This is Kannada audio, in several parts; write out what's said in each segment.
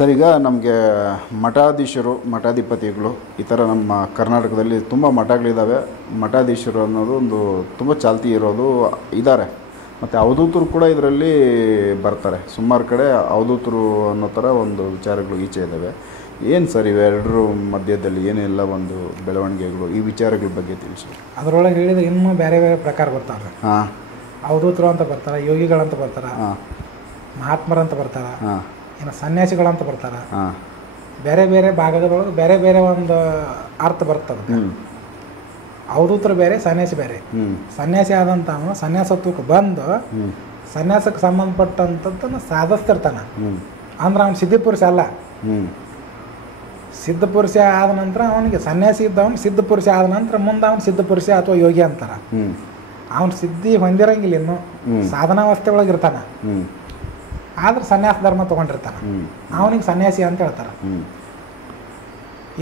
ಸರ್, ಈಗ ನಮಗೆ ಮಠಾಧೀಶರು, ಮಠಾಧಿಪತಿಗಳು ಈ ಥರ ನಮ್ಮ ಕರ್ನಾಟಕದಲ್ಲಿ ತುಂಬ ಮಠಗಳಿದ್ದಾವೆ. ಮಠಾಧೀಶರು ಅನ್ನೋದು ಒಂದು ತುಂಬ ಚಾಲ್ತಿ ಇರೋದು ಇದ್ದಾರೆ. ಮತ್ತು ಅವಧೂತರು ಕೂಡ ಇದರಲ್ಲಿ ಬರ್ತಾರೆ. ಸುಮಾರು ಕಡೆ ಅವಧೂತರು ಅನ್ನೋ ಥರ ಒಂದು ವಿಚಾರಗಳು ಈಚೆ ಇದ್ದಾವೆ. ಏನು ಸರ್ ಇವೆರಡರ ಮಧ್ಯದಲ್ಲಿ ಏನೆಲ್ಲ ಒಂದು ಬೆಳವಣಿಗೆಗಳು, ಈ ವಿಚಾರಗಳ ಬಗ್ಗೆ ತಿಳಿಸಿ. ಅದರೊಳಗೆ ಹೇಳಿದರೆ ಇನ್ನೂ ಬೇರೆ ಬೇರೆ ಪ್ರಕಾರ ಬರ್ತಾರೆ. ಹಾಂ, ಅವಧೂತರು ಅಂತ ಬರ್ತಾರೆ, ಯೋಗಿಗಳಂತ ಬರ್ತಾರೆ, ಹಾಂ, ಮಹಾತ್ಮರಂತ ಬರ್ತಾರೆ, ಹಾಂ, ಇನ್ನು ಸನ್ಯಾಸಿಗಳಂತ ಬರ್ತಾರೆ. ಹಾಂ, ಬೇರೆ ಬೇರೆ ಭಾಗದೊಳಗೆ ಬೇರೆ ಬೇರೆ ಒಂದು ಅರ್ಥ ಬರ್ತದೆ. ಅವಧೂತರು ಬೇರೆ, ಸನ್ಯಾಸಿ ಬೇರೆ. ಸನ್ಯಾಸಿ ಆದಂತ ಸನ್ಯಾಸತ್ವಕ್ಕೆ ಬಂದು ಸನ್ಯಾಸಕ್ಕೆ ಸಂಬಂಧಪಟ್ಟಂಥದ್ದನ್ನು ಸಾಧಿಸ್ತಿರ್ತಾನೆ. ಅಂದ್ರೆ ಅವನು ಸಿದ್ಧಪುರುಷ ಅಲ್ಲ. ಸಿದ್ಧಪುರುಷ ಆದ ನಂತರ ಅವನಿಗೆ ಸನ್ಯಾಸಿ ಇದ್ದವನು ಸಿದ್ಧಪುರುಷ ಆದ ನಂತರ ಮುಂದೆ ಅವನು ಸಿದ್ಧಪುರುಷ ಅಥವಾ ಯೋಗಿ ಅಂತಾರ. ಅವನು ಸಿದ್ಧಿ ಹೊಂದಿರಂಗಿಲ್ಲ, ಇನ್ನು ಸಾಧನಾವಸ್ಥೆ ಒಳಗಿರ್ತಾನೆ. ಆದ್ರೆ ಸನ್ಯಾಸ ಧರ್ಮ ತೊಗೊಂಡಿರ್ತಾನೆ, ಅವನಿಗೆ ಸನ್ಯಾಸಿ ಅಂತ ಹೇಳ್ತಾರೆ.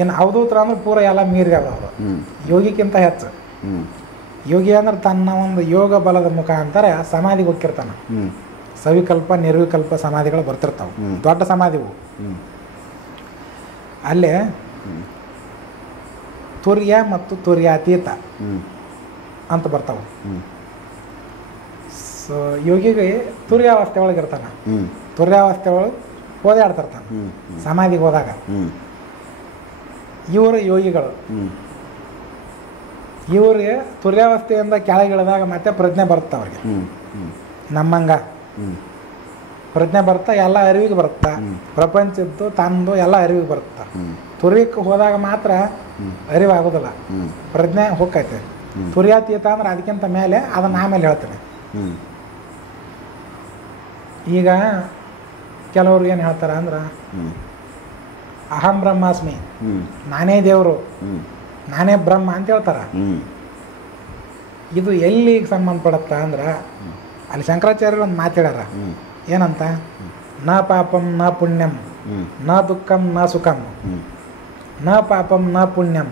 ಇನ್ನು ಅವಧೂತರು ಅಂದ್ರೆ ಪೂರ ಎಲ್ಲ ಮೀರ್ಯಾವ ಅವರು, ಯೋಗಿಕ್ಕಿಂತ ಹೆಚ್ಚು. ಯೋಗಿ ಅಂದ್ರೆ ತನ್ನ ಒಂದು ಯೋಗ ಬಲದ ಮುಖಾಂತರ ಸಮಾಧಿಗೆ ಹೋಗಿರ್ತಾನೆ. ಸವಿಕಲ್ಪ ನಿರ್ವಿಕಲ್ಪ ಸಮಾಧಿಗಳು ಬರ್ತಿರ್ತಾವೆ, ದೊಡ್ಡ ಸಮಾಧಿವು. ಅಲ್ಲೇ ತುರ್ಯ ಮತ್ತು ತುರ್ಯಾತೀತ ಅಂತ ಬರ್ತಾವೆ. ಸೊ ಯೋಗಿಗೆ ತುರ್ಯಾವಸ್ಥೆ ಒಳಗೆ ಇರ್ತಾನೆ. ತುರ್ಯಾವಸ್ಥೆ ಒಳಗೆ ಓದಾಡ್ತಿರ್ತಾನೆ ಸಮಾಧಿಗೆ ಹೋದಾಗ. ಇವರು ಯೋಗಿಗಳು. ಇವ್ರಿಗೆ ತುರ್ಯಾವಸ್ಥೆಯಿಂದ ಕೆಳಗಿಳಿದಾಗ ಮತ್ತೆ ಪ್ರಜ್ಞೆ ಬರುತ್ತೆ ಅವ್ರಿಗೆ. ನಮ್ಮಂಗ ಪ್ರಜ್ಞೆ ಬರ್ತಾ ಎಲ್ಲ ಅರಿವಿಗೆ ಬರುತ್ತಾ, ಪ್ರಪಂಚದ್ದು ತಂದು ಎಲ್ಲ ಅರಿವಿಗೆ ಬರುತ್ತಾ. ತುರ್ಯಕ್ಕೆ ಹೋದಾಗ ಮಾತ್ರ ಅರಿವಾಗೋದಿಲ್ಲ, ಪ್ರಜ್ಞೆ ಹೋಗ್ತೈತೆ. ತುರ್ಯಾತೀತ ಅಂದ್ರೆ ಅದಕ್ಕಿಂತ ಮೇಲೆ, ಅದನ್ನ ಆಮೇಲೆ ಹೇಳ್ತೇನೆ. ಈಗ ಕೆಲವ್ರು ಏನು ಹೇಳ್ತಾರೆ ಅಂದ್ರೆ, ಅಹಂ ಬ್ರಹ್ಮಾಸ್ಮಿ, ನಾನೇ ದೇವರು, ನಾನೇ ಬ್ರಹ್ಮ ಅಂತ ಹೇಳ್ತಾರ. ಇದು ಎಲ್ಲಿಗೆ ಸಂಬಂಧಪಡುತ್ತ ಅಂದ್ರೆ, ಅಲ್ಲಿ ಶಂಕರಾಚಾರ್ಯರು ಒಂದು ಮಾತಾಡ್ಯಾರ. ಏನಂತ? ನ ಪಾಪಂ ನ ಪುಣ್ಯಂ ನ ದುಃಖಂ ನ ಸುಖಂ ನ ಪಾಪಂ ನ ಪುಣ್ಯಂ.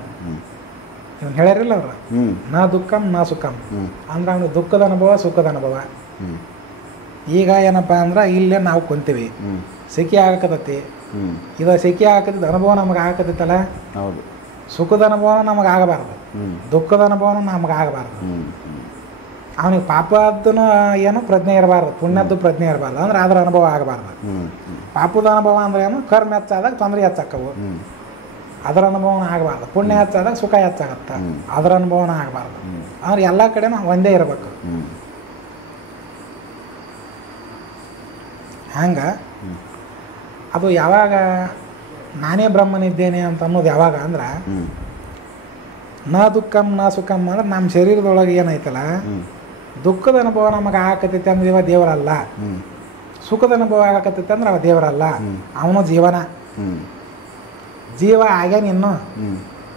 ಇವನು ಹೇಳ್ಯಾರಿಲ್ಲ ಅವ್ರು. ನ ದುಃಖಂ ನ ಸುಖಂ ಅಂದ್ರೆ ಅವನು ದುಃಖದ ಅನುಭವ, ಸುಖದ ಅನುಭವ. ಈಗ ಏನಪ್ಪ ಅಂದ್ರೆ, ಇಲ್ಲೇ ನಾವು ಕುಂತೀವಿ, ಸೆಕೆ ಆಗಕತ್ತೈತಿ. ಇದು ಸೆಕೆ ಆಗಕತ್ತಿದ್ದ ಅನುಭವ ನಮಗೆ ಆಗಕತ್ತೈತಲ್ಲ. ಹೌದು. ಸುಖದ ಅನುಭವ ನಮಗೆ ಆಗಬಾರ್ದು, ದುಃಖದ ಅನುಭವನೂ ನಮಗೆ ಆಗಬಾರ್ದು. ಅವನಿಗೆ ಪಾಪದ್ದು ಏನು ಪ್ರಜ್ಞೆ ಇರಬಾರ್ದು, ಪುಣ್ಯದ್ದು ಪ್ರಜ್ಞೆ ಇರಬಾರ್ದು. ಅಂದ್ರೆ ಅದರ ಅನುಭವ ಆಗಬಾರ್ದು. ಪಾಪದ ಅನುಭವ ಅಂದ್ರೆ ಏನು? ಕರ್ಮ ಹೆಚ್ಚಾದಾಗ ತೊಂದರೆ ಹೆಚ್ಚಾಕವು, ಅದರ ಅನುಭವನ ಆಗಬಾರ್ದು. ಪುಣ್ಯ ಹೆಚ್ಚಾದಾಗ ಸುಖ ಹೆಚ್ಚಾಗತ್ತ, ಅದರ ಅನುಭವನ ಆಗಬಾರ್ದು. ಅಂದ್ರೆ ಎಲ್ಲ ಕಡೆನೂ ಒಂದೇ ಇರಬೇಕು. ಹಂಗೆ ಅದು ಯಾವಾಗ ನಾನೇ ಬ್ರಹ್ಮನಿದ್ದೇನೆ ಅಂತ ಅನ್ನೋದು ಯಾವಾಗ ಅಂದ್ರೆ, ನ ದುಃಖಂ ನ ಸುಖಂ ಅಂದ್ರೆ ನಮ್ಮ ಶರೀರದೊಳಗೆ ಏನೈತಲ್ಲ, ದುಃಖದ ಅನುಭವ ನಮಗೆ ಆಗಕತ್ತೈತೆ ಅಂದ್ರೆ ಇವ ದೇವರಲ್ಲ. ಸುಖದ ಅನುಭವ ಆಗಕತ್ತೈತೆ ಅಂದ್ರೆ ಅವ ದೇವರಲ್ಲ, ಅವನು ಜೀವನ. ಜೀವ ಆಗ್ಯಾನ, ಇನ್ನು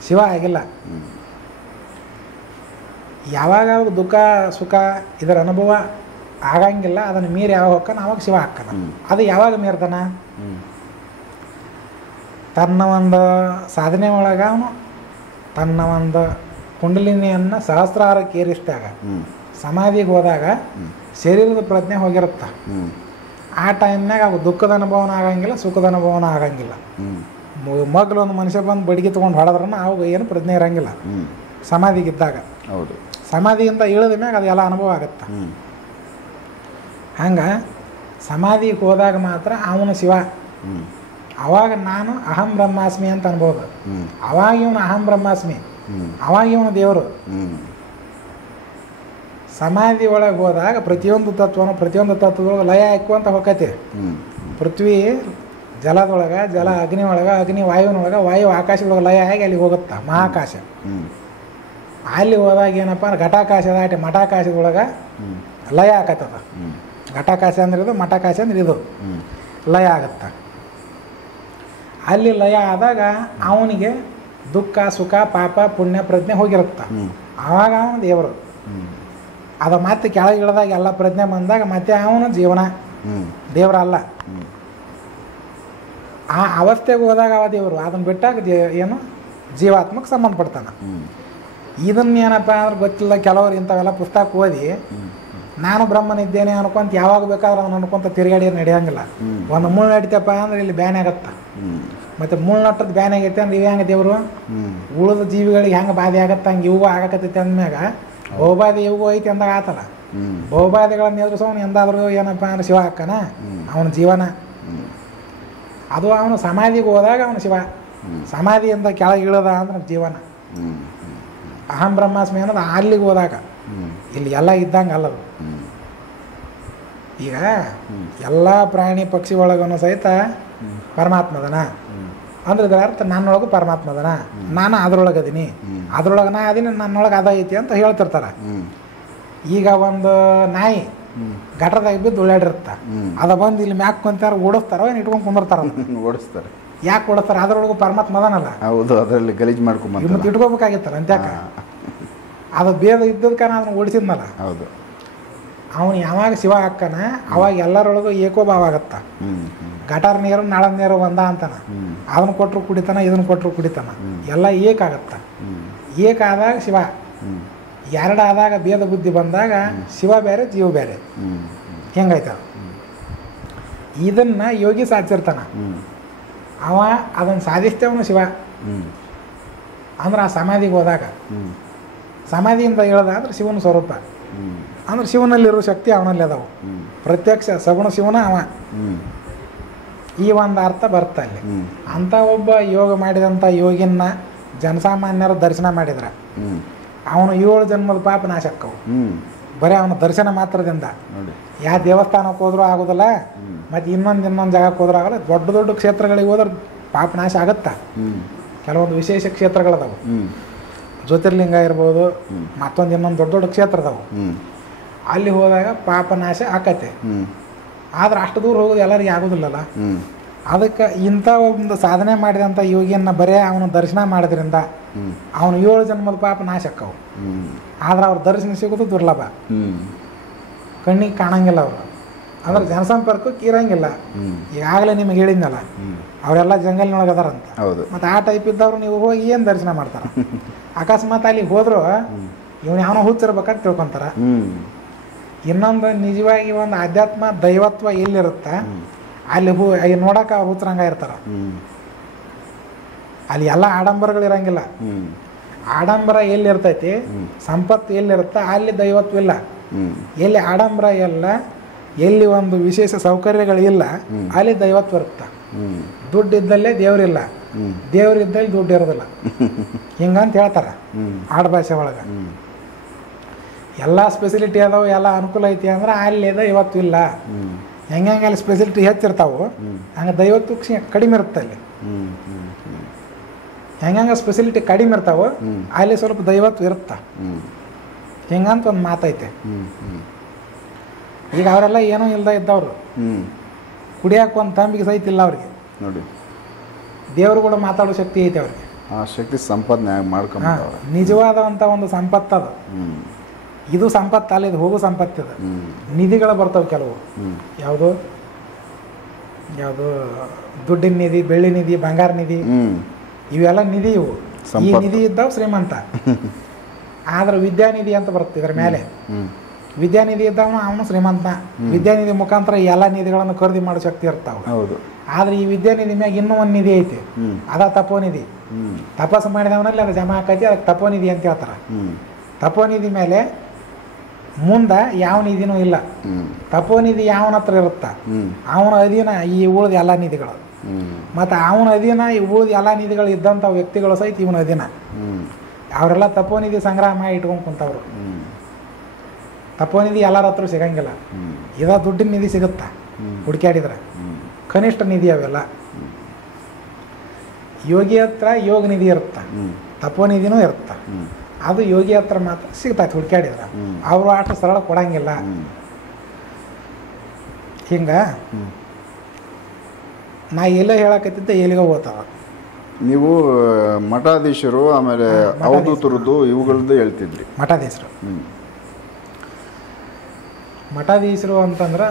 ಶಿವ ಆಗಿಲ್ಲ. ಯಾವಾಗ ದುಃಖ ಸುಖ ಇದರ ಅನುಭವ ಆಗಂಗಿಲ್ಲ, ಅದನ್ನು ಮೀರಿ ಯಾವಾಗ ಹೋಗ್ತಾನ ಅವಾಗ ಶಿವ ಹಾಕ್ತಾನ. ಅದು ಯಾವಾಗ ಮೀರ್ತಾನ? ತನ್ನ ಒಂದು ಸಾಧನೆ ಒಳಗೆ ಅವನು ತನ್ನ ಒಂದು ಕುಂಡಲಿನಿಯನ್ನು ಸಹಸ್ರಾರಕ್ಕೆ ಏರಿಸಿದಾಗ, ಸಮಾಧಿಗೆ ಹೋದಾಗ ಶರೀರದ ಪ್ರಜ್ಞೆ ಹೋಗಿರುತ್ತ. ಆ ಟೈಮ್ನಾಗ ಅವು ದುಃಖದ ಅನುಭವನ ಆಗಂಗಿಲ್ಲ, ಸುಖದ ಅನುಭವನ ಆಗಂಗಿಲ್ಲ. ಮಗ್ಲು ಒಂದು ಮನುಷ್ಯ ಬಂದು ಬಡಿಗೆ ತೊಗೊಂಡು ಹೊಡೆದ್ರನ್ನ ಅವಾಗ ಏನು ಪ್ರಜ್ಞೆ ಇರಂಗಿಲ್ಲ ಸಮಾಧಿಗಿದ್ದಾಗ. ಹೌದು. ಸಮಾಧಿಯಿಂದ ಇಳಿದ ಮ್ಯಾಗ ಅದೆಲ್ಲ ಅನುಭವ ಆಗತ್ತ. ಹಂಗೆ ಸಮಾಧಿಗೆ ಹೋದಾಗ ಮಾತ್ರ ಅವನು ಶಿವ. ಅವಾಗ ನಾನು ಅಹಂ ಬ್ರಹ್ಮಾಸ್ಮಿ ಅಂತ ಅನ್ಬೋದು. ಅವಾಗ ಇವನು ಅಹಂ ಬ್ರಹ್ಮಾಸ್ಮಿ, ಅವಾಗ ಇವನು ದೇವರು. ಸಮಾಧಿ ಒಳಗೆ ಹೋದಾಗ ಪ್ರತಿಯೊಂದು ತತ್ವದೊಳಗೆ ಲಯ ಹಾಕುವಂತ ಹೋಗತ್ತೆ. ಪೃಥ್ವಿ ಜಲದೊಳಗೆ, ಜಲ ಅಗ್ನಿ ಒಳಗೆ, ಅಗ್ನಿ ವಾಯುವಿನೊಳಗೆ, ವಾಯು ಆಕಾಶದೊಳಗೆ ಲಯ ಆಗಿ ಅಲ್ಲಿಗೆ ಹೋಗುತ್ತಾ ಮಹಾಕಾಶ. ಅಲ್ಲಿ ಹೋದಾಗ ಏನಪ್ಪ ಅಂದ್ರೆ ಘಟಾಕಾಶ ದಾಟಿ ಮಠಾಕಾಶದೊಳಗೆ ಲಯ ಆಕತ್ತದ. ಘಟಾಕಾಶ ಅಂದ್ರೆ ಇದು, ಮಠಾಕಾಶ ಅಂದ್ರೆ ಇದು, ಲಯ ಆಗತ್ತ. ಅಲ್ಲಿ ಲಯ ಆದಾಗ ಅವನಿಗೆ ದುಃಖ ಸುಖ ಪಾಪ ಪುಣ್ಯ ಪ್ರಜ್ಞೆ ಹೋಗಿರುತ್ತ. ಆವಾಗ ಅವನು ದೇವರು. ಅದು ಮತ್ತೆ ಕೆಳಗೆ ಇಳಿದಾಗ ಎಲ್ಲ ಪ್ರಜ್ಞೆ ಬಂದಾಗ ಮತ್ತೆ ಅವನು ಜೀವನ, ದೇವರಲ್ಲ. ಆ ಅವಸ್ಥೆಗೆ ಹೋದಾಗ ಅವ ದೇವರು. ಅದನ್ನು ಬಿಟ್ಟಾಗ ಏನು ಜೀವಾತ್ಮಕ್ಕೆ ಸಂಬಂಧಪಡ್ತಾನೆ. ಇದನ್ನೇನಪ್ಪ ಅಂದ್ರೆ ಗೊತ್ತಿಲ್ಲ, ಕೆಲವರು ಇಂಥವೆಲ್ಲ ಪುಸ್ತಕ ಓದಿ ನಾನು ಬ್ರಹ್ಮನಿದ್ದೇನೆ ಅನ್ಕೊಂತ ಯಾವಾಗ ಬೇಕಾದ್ರೆ ಅವ್ನು ಅನ್ಕೊಂತ ತಿರುಗಾಡಿ ನಡೆಯಂಗಿಲ್ಲ. ಒಂದು ಮುಳ್ಳು ನಡಿತಪ್ಪ ಅಂದ್ರೆ ಇಲ್ಲಿ ಬ್ಯಾನೆ ಆಗತ್ತ. ಮತ್ತು ಮುಳ್ಳು ನಟ್ಟದ ಬ್ಯಾನೆ ಆಗೈತೆ ಅಂದ್ರೆ ಇವು ಹೆಂಗೆ ದೇವರು ಉಳಿದ ಜೀವಿಗಳಿಗೆ ಹೆಂಗೆ ಬಾಧೆ ಆಗತ್ತ ಹಂಗೆ ಇವು ಆಗಕತ್ತೈತೆ ಅಂದ್ಮ್ಯಾಗ ಬಹುಬಾಧೆ ಇವು ಐತಿ ಅಂದಾಗ ಆತಲ್ಲ. ಬಹುಬಾಧೆಗಳನ್ನು ಎದುರಿಸೋನು ಎಂದಾದರೂ ಏನಪ್ಪ ಅಂದ್ರೆ ಶಿವ ಹಾಕನ ಅವನ ಜೀವನ. ಅದು ಅವನು ಸಮಾಧಿಗೆ ಹೋದಾಗ ಅವನು ಶಿವ, ಸಮಾಧಿಯಿಂದ ಕೆಳಗೆ ಇಳದ ಅಂದ್ರೆ ಜೀವನ. ಅಹಂ ಬ್ರಹ್ಮಾಸ್ಮಿ ಅನ್ನೋದು ಅಲ್ಲಿಗೆ ಹೋದಾಗ, ಇಲ್ಲಿ ಎಲ್ಲ ಇದ್ದಂಗೆ ಅಲ್ಲದು. ಈಗ ಎಲ್ಲ ಪ್ರಾಣಿ ಪಕ್ಷಿ ಒಳಗೂ ಸಹಿತ ಪರಮಾತ್ಮದನ ಅಂದ್ರೆ ಇದರ ಅರ್ಥ ನನ್ನೊಳಗೂ ಪರಮಾತ್ಮದನ, ನಾನು ಅದ್ರೊಳಗೆ ಅದೀನಿ, ಅದ್ರೊಳಗೆ ನಾ ಅದೀನಿ, ನನ್ನೊಳಗೆ ಅದ ಐತಿ ಅಂತ ಹೇಳ್ತಿರ್ತಾರೆ. ಈಗ ಒಂದು ನಾಯಿ ಗಟರದಾಗ ಬಿದ್ದು ಉಳ್ಳಾಡಿರುತ್ತ, ಅದ ಬಂದು ಇಲ್ಲಿ ಮ್ಯಾಕ್ ಕುಂತಾರ ಓಡಿಸ್ತಾರ ಇಟ್ಕೊಂಡು ಕುಂದಿರ್ತಾರ, ಓಡಿಸ್ತಾರೆ. ಯಾಕೆ ಓಡಿಸ್ತಾರೆ? ಅದ್ರೊಳಗೂ ಪರಮಾತ್ಮ ಅದನಲ್ಲ. ಹೌದು, ಅದರಲ್ಲಿ ಗಲೀಜು ಮಾಡ್ಕೊಂಬ ಮತ್ತೆ ಇಟ್ಕೋಬೇಕಾಗಿತ್ತಲ್ಲ ಅಂತ್ಯಾಕ? ಅದು ಭೇದ ಇದ್ದದಕ್ಕನ ಅದನ್ನ ಓಡಿಸಿದ್ನಲ್ಲ. ಹೌದು, ಅವನು ಯಾವಾಗ ಶಿವ ಹಾಕನ ಅವಾಗ ಎಲ್ಲರೊಳಗೂ ಏಕೋಭಾವ ಆಗತ್ತ. ಗಟಾರ ನೀರು ನಾಳದ ನೀರು ಒಂದ ಅಂತಾನ, ಅದನ್ನ ಕೊಟ್ಟರು ಕುಡಿತಾನ, ಇದನ್ನ ಕೊಟ್ಟರು ಕುಡಿತಾನ, ಎಲ್ಲ ಏಕಾಗತ್ತ. ಏಕಾದಾಗ ಶಿವ, ಎರಡಾದಾಗ ಭೇದ ಬುದ್ಧಿ ಬಂದಾಗ ಶಿವ ಬೇರೆ ಜೀವ ಬೇರೆ. ಹೆಂಗಾಯ್ತ? ಇದನ್ನ ಯೋಗಿ ಸಾಧಿಸಿರ್ತಾನ. ಅವ ಅದನ್ನು ಸಾಧಿಸ್ತೇವನು ಶಿವ ಅಂದ್ರೆ ಆ ಸಮಾಧಿಗೆ ಹೋದಾಗ, ಸಮಾಧಿಯಿಂದ ಹೇಳ್ದ ಅಂದ್ರೆ ಶಿವನ ಸ್ವರೂಪ ಅಂದ್ರೆ ಶಿವನಲ್ಲಿರೋ ಶಕ್ತಿ ಅವನಲ್ಲಿ ಅದಾವು. ಪ್ರತ್ಯಕ್ಷ ಸಗುಣ ಶಿವನ ಅವ. ಈ ಒಂದು ಅರ್ಥ ಬರ್ತಾ ಇಲ್ಲಿ. ಅಂಥ ಒಬ್ಬ ಯೋಗ ಮಾಡಿದಂಥ ಯೋಗಿನ ಜನಸಾಮಾನ್ಯರು ದರ್ಶನ ಮಾಡಿದ್ರ ಅವನು 7 ಜನ್ಮದ ಪಾಪ ನಾಶ ಆಕ್ಕವು ಬರೀ ಅವನ ದರ್ಶನ ಮಾತ್ರದಿಂದ. ಯಾವ ದೇವಸ್ಥಾನಕ್ಕೆ ಹೋದ್ರೂ ಆಗೋದಿಲ್ಲ, ಮತ್ತು ಇನ್ನೊಂದು ಜಾಗಕ್ಕೆ ಹೋದ್ರೂ ಆಗಲ್ಲ. ದೊಡ್ಡ ದೊಡ್ಡ ಕ್ಷೇತ್ರಗಳಿಗೆ ಹೋದ್ರೆ ಪಾಪ ನಾಶ ಆಗತ್ತಾ. ಕೆಲವೊಂದು ವಿಶೇಷ ಕ್ಷೇತ್ರಗಳದಾವು, ಜ್ಯೋತಿರ್ಲಿಂಗ ಇರ್ಬೋದು, ಮತ್ತೊಂದು ಇನ್ನೊಂದು ದೊಡ್ಡ ದೊಡ್ಡ ಕ್ಷೇತ್ರ ಅದಾವು. ಅಲ್ಲಿ ಹೋದಾಗ ಪಾಪ ನಾಶ ಆಕತ್ತೆ. ಆದ್ರೆ ಅಷ್ಟು ದೂರ ಹೋಗೋದು ಎಲ್ಲರಿಗೆ ಆಗೋದಿಲ್ಲಲ್ಲ. ಅದಕ್ಕೆ ಇಂಥ ಒಂದು ಸಾಧನೆ ಮಾಡಿದಂಥ ಯೋಗಿಯನ್ನ ಬರೇ ಅವನ ದರ್ಶನ ಮಾಡೋದ್ರಿಂದ ಅವನು 7 ಜನ್ಮದ ಪಾಪ ನಾಶ ಆಕ್ಕವು. ಆದ್ರೆ ಅವ್ರ ದರ್ಶನ ಸಿಗೋದು ದುರ್ಲಭ, ಕಣ್ಣಿಗೆ ಕಾಣಂಗಿಲ್ಲ ಅವರು. ಅಂದ್ರೆ ಜನಸಂಪರ್ಕಕ್ಕೆ ಇರಂಗಿಲ್ಲ. ಈಗಾಗಲೇ ನಿಮಗೆ ಹೇಳಿದ್ನಲ್ಲ, ಅವರೆಲ್ಲ ಜಂಗಲ್ನೊಳಗೆ ಅದಾರಂತ. ಮತ್ತು ಆ ಟೈಪ್ ಇದ್ದವ್ರು ನೀವು ಹೋಗಿ ಏನು ದರ್ಶನ ಮಾಡ್ತಾರ? ಅಕಸ್ಮಾತ್ ಅಲ್ಲಿಗೆ ಹೋದ್ರು ಇವನು ಯಾವನೋ ಹುಚ್ಚಿರ್ಬೇಕಂತ ತಿಳ್ಕೊತಾರ. ಇನ್ನೊಂದು ನಿಜವಾಗಿ ಒಂದು ಆಧ್ಯಾತ್ಮ ದೈವತ್ವ ಎಲ್ಲಿರುತ್ತ ಅಲ್ಲಿ ನೋಡಕ್ಕೆ ಹುಚ್ಚರಂಗ ಇರ್ತಾರ. ಅಲ್ಲಿ ಎಲ್ಲ ಆಡಂಬರಗಳು ಇರಂಗಿಲ್ಲ. ಆಡಂಬರ ಎಲ್ಲಿರ್ತೈತಿ, ಸಂಪತ್ತು ಎಲ್ಲಿರುತ್ತ ಅಲ್ಲಿ ದೈವತ್ವ ಇಲ್ಲ. ಎಲ್ಲಿ ಆಡಂಬರ ಎಲ್ಲ, ಎಲ್ಲಿ ಒಂದು ವಿಶೇಷ ಸೌಕರ್ಯಗಳಿಲ್ಲ ಅಲ್ಲಿ ದೈವತ್ವ ಇರುತ್ತ. ದುಡ್ಡು ಇದ್ದಲ್ಲೇ ದೇವ್ರಿಲ್ಲ, ದೇವ್ರಿದ್ದಲ್ಲಿ ದುಡ್ಡು ಇರೋದಿಲ್ಲ, ಹಿಂಗಂತ ಹೇಳ್ತಾರ ಆಡ್ಭಾಷೆ ಒಳಗೆ. ಎಲ್ಲ ಸ್ಪೆಸಿಲಿಟಿ ಅದಾವು, ಎಲ್ಲ ಅನುಕೂಲ ಐತಿ ಅಂದ್ರೆ ಅಲ್ಲಿ ದೈವತ್ವ ಇಲ್ಲ. ಹೆಂಗೆ ಅಲ್ಲಿ ಸ್ಪೆಸಿಲಿಟಿ ಹೆಚ್ಚಿರ್ತಾವು ಹಂಗೆ ದೈವತ್ವ ಕಡಿಮೆ ಇರುತ್ತೆ. ಅಲ್ಲಿ ಹೆಂಗೆ ಸ್ಪೆಸಿಲಿಟಿ ಕಡಿಮೆ ಇರ್ತಾವೆ ಅಲ್ಲಿ ಸ್ವಲ್ಪ ದೈವತ್ವ ಇರುತ್ತ. ಹಿಂಗಂತ ಒಂದು ಮಾತೈತೆ. ಈಗ ಅವರೆಲ್ಲ ಏನೂ ಇಲ್ದ ಇದ್ದವ್ರು, ಕುಡಿಯೋಕೆ ಒಂದು ತಂಬಿಗೆ ಸಹಿತ ಇಲ್ಲ ಅವ್ರಿಗೆ. ನೋಡಿ, ದೇವ್ರುಗಳು ಮಾತಾಡೋ ಶಕ್ತಿ ಐತೆ ಅವ್ರಿಗೆ. ಆ ಶಕ್ತಿ ಸಂಪಾದನೆ ಮಾಡ್ಕೊಂಡು ನಿಜವಾದಂಥ ಒಂದು ಸಂಪತ್ತದು. ಇದು ಸಂಪತ್ತಲ್ಲ, ಇದು ಹೋಗೋ ಸಂಪತ್ತಿದೆ. ನಿಧಿಗಳು ಬರ್ತಾವೆ ಕೆಲವು. ಯಾವುದು ದುಡ್ಡಿನ ನಿಧಿ, ಬೆಳ್ಳಿ ನಿಧಿ, ಬಂಗಾರ ನಿಧಿ, ಇವೆಲ್ಲ ನಿಧಿ. ಇವು ಈ ನಿಧಿ ಇದ್ದಾವೆ ಶ್ರೀಮಂತ. ಆದ್ರೆ ವಿದ್ಯಾನಿಧಿ ಅಂತ ಬರುತ್ತೆ ಇದರ ಮೇಲೆ. ವಿದ್ಯಾನಿಧಿ ಇದ್ದವನು ಅವನು ಶ್ರೀಮಂತ. ವಿದ್ಯಾನಿಧಿ ಮುಖಾಂತರ ಎಲ್ಲ ನಿಧಿಗಳನ್ನು ಖರೀದಿ ಮಾಡೋ ಶಕ್ತಿ ಇರ್ತಾವೆ. ಆದ್ರೆ ಈ ವಿದ್ಯಾನಿಧಿ ಮ್ಯಾಗ ಇನ್ನೂ ಒಂದು ನಿಧಿ ಐತಿ, ಅದ ತಪೋನಿಧಿ. ತಪಸ್ಸು ಮಾಡಿದವನಲ್ಲಿ ಅದು ಜಮಾ ಆಕೈತಿ, ಅದಕ್ಕೆ ತಪೋನಿಧಿ ಅಂತ ಹೇಳ್ತಾರೆ. ತಪೋನಿಧಿ ಮೇಲೆ ಮುಂದೆ ಯಾವ ನಿಧಿನೂ ಇಲ್ಲ. ತಪೋನಿಧಿ ಯಾವನ ಹತ್ರ ಇರುತ್ತ ಅವನ ಅಧೀನ ಈ ಉಳಿದ ಎಲ್ಲ ನಿಧಿಗಳು. ಮತ್ತು ಅವನ ಅಧೀನ ಈ ಉಳಿದ ಎಲ್ಲ ನಿಧಿಗಳು ಇದ್ದಂಥ ವ್ಯಕ್ತಿಗಳು ಸಹಿತ ಇವನ ಅಧೀನ. ಅವರೆಲ್ಲ ತಪೋನಿಧಿ ಸಂಗ್ರಹ ಮಾಡಿ ಇಟ್ಕೊಂಡು ಕುಂತವ್ರು. ತಪೋನಿಧಿ ಎಲ್ಲರ ಹತ್ರ ಸಿಗಂಗಿಲ್ಲ. ಇದ ದುಡ್ಡಿನ ನಿಧಿ ಸಿಗುತ್ತಾ ಹುಡುಕ್ಯಾಡಿದ್ರೆ? ಕನಿಷ್ಠ ನಿಧಿ ಅವೆಲ್ಲ. ಯೋಗಿ ಹತ್ರ ಯೋಗ ನಿಧಿ ಇರುತ್ತ, ತಪೋನಿಧಿನೂ ಇರುತ್ತ. ಅದು ಯೋಗಿ ಹತ್ರ ಮಾತ್ರ ಸಿಗ್ತೈತೆ ಹುಡುಕ್ಯಾಡಿದ್ರೆ. ಅವರು ಅಷ್ಟು ಸರಳ ಕೊಡಂಗಿಲ್ಲ. ಹಿಂಗ ನಾ ಎಲ್ಲ ಹೇಳಕತ್ತಿದ್ದೆ ಎಲ್ಲಿಗೆ ಹೋಗ್ತಾವ. ನೀವು ಮಠಾಧೀಶರು ಆಮೇಲೆ ಅವಧೂತರದ್ದು ಇವುಗಳದ್ದು ಹೇಳ್ತಿದ್ರಿ. ಮಠಾಧೀಶರು ಅಂತಂದ್ರೆ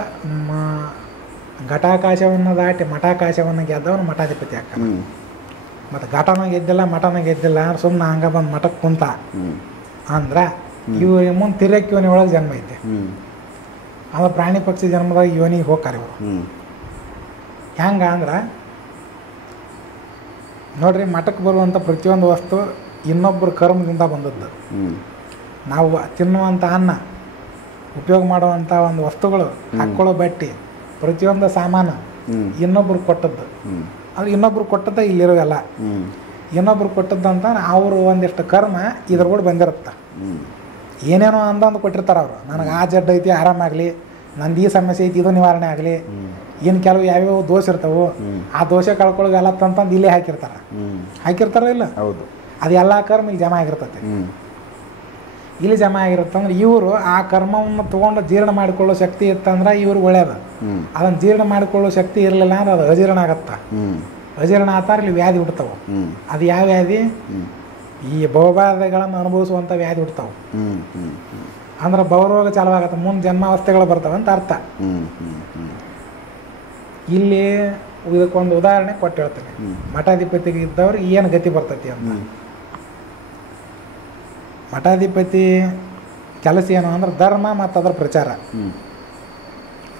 ಘಟಾಕಾಶವನ್ನು ದಾಟಿ ಮಠಾಕಾಶವನ್ನು ಗೆದ್ದವನು ಮಠಾಧಿಪತಿ ಆಗ್ತಾನೆ. ಮತ್ತು ಘಟನ ಗೆದ್ದಿಲ್ಲ ಮಠನ ಗೆದ್ದಿಲ್ಲ ಅಂದ್ರೆ ಸುಮ್ಮನೆ ಹಂಗ ಬಂದು ಮಠಕ್ಕೆ ಕುಂತ ಅಂದ್ರೆ ಇವ್ ಮುಂದೆ ತಿರಕ್ಕಿವನಿ ಒಳಗೆ ಜನ್ಮ ಐತೆ. ಅದು ಪ್ರಾಣಿ ಪಕ್ಷಿ ಜನ್ಮದಾಗ ಯೋನಿಗೆ ಹೋಗ್ತಾರೆ ಇವರು. ಹೆಂಗೆ ಅಂದ್ರೆ ನೋಡ್ರಿ, ಮಠಕ್ಕೆ ಬರುವಂಥ ಪ್ರತಿಯೊಂದು ವಸ್ತು ಇನ್ನೊಬ್ಬರ ಕರ್ಮದಿಂದ ಬಂದದ್ದು. ನಾವು ತಿನ್ನುವಂಥ ಅನ್ನ, ಉಪಯೋಗ ಮಾಡುವಂಥ ಒಂದು ವಸ್ತುಗಳು, ಹಾಕ್ಕೊಳ್ಳೋ ಬಟ್ಟೆ, ಪ್ರತಿಯೊಂದು ಸಾಮಾನು ಇನ್ನೊಬ್ರು ಕೊಟ್ಟದ್ದು. ಅದು ಇನ್ನೊಬ್ರು ಕೊಟ್ಟದ್ದು ಇಲ್ಲಿರೋವೆಲ್ಲ ಇನ್ನೊಬ್ರು ಕೊಟ್ಟದ್ದಂತ ಅವರು ಒಂದಿಷ್ಟು ಕರ್ಮ ಇದ್ರ ಕೂಡ ಬಂದಿರುತ್ತೆ. ಏನೇನೋ ಅಂದಂದು ಕೊಟ್ಟಿರ್ತಾರೆ ಅವರು. ನನಗೆ ಆ ಜಡ್ಡು ಐತಿ, ಆರಾಮಾಗಲಿ, ನಂದು ಈ ಸಮಸ್ಯೆ ಐತಿ, ಇದು ನಿವಾರಣೆ ಆಗಲಿ, ಇನ್ನು ಕೆಲವು ಯಾವ್ಯಾವ ದೋಷ ಇರ್ತಾವೆ, ಆ ದೋಷ ಕಳ್ಕೊಳ್ಳೋವೆಲ್ಲ ತಂತಂದು ಇಲ್ಲೇ ಹಾಕಿರ್ತಾರ ಇಲ್ಲ. ಹೌದು, ಅದು ಎಲ್ಲ ಕರ್ಮ ಇಲ್ಲಿ ಜಮಾ ಆಗಿರ್ತೈತಿ. ಇಲ್ಲಿ ಜಮಾ ಆಗಿರುತ್ತಂದ್ರೆ ಇವರು ಆ ಕರ್ಮವನ್ನು ತೊಗೊಂಡು ಜೀರ್ಣ ಮಾಡಿಕೊಳ್ಳೋ ಶಕ್ತಿ ಇತ್ತಂದ್ರೆ ಇವ್ರು ಒಳ್ಳೇದು. ಅದನ್ನು ಜೀರ್ಣ ಮಾಡಿಕೊಳ್ಳೋ ಶಕ್ತಿ ಇರಲಿಲ್ಲ ಅಂದ್ರೆ ಅದು ಅಜೀರ್ಣ ಆಗತ್ತ. ಅಜೀರ್ಣ ಆತಾರ ಇಲ್ಲಿ ವ್ಯಾಧಿ ಹುಡ್ತಾವೆ. ಅದು ಯಾವ ವ್ಯಾಧಿ? ಈ ಭವಬಾಧೆಗಳನ್ನು ಅನುಭವಿಸುವಂಥ ವ್ಯಾಧಿ ಹುಡ್ತಾವೆ. ಅಂದ್ರೆ ಭವರೋಗ ಚಾಲುವಾಗತ್ತೆ, ಮುಂದೆ ಜನ್ಮಾವಸ್ಥೆಗಳು ಬರ್ತವೆ ಅಂತ ಅರ್ಥ. ಇಲ್ಲಿ ಇದಕ್ಕೊಂದು ಉದಾಹರಣೆ ಕೊಟ್ಟು ಹೇಳ್ತೀನಿ. ಮಠಾಧಿಪತಿಗೆ ಇದ್ದವ್ರಿಗೆ ಏನು ಗತಿ ಬರ್ತೈತಿ ಅಂತ. ಮಠಾಧಿಪತಿ ಕೆಲಸ ಏನು ಅಂದ್ರೆ ಧರ್ಮ ಮತ್ತು ಅದರ ಪ್ರಚಾರ,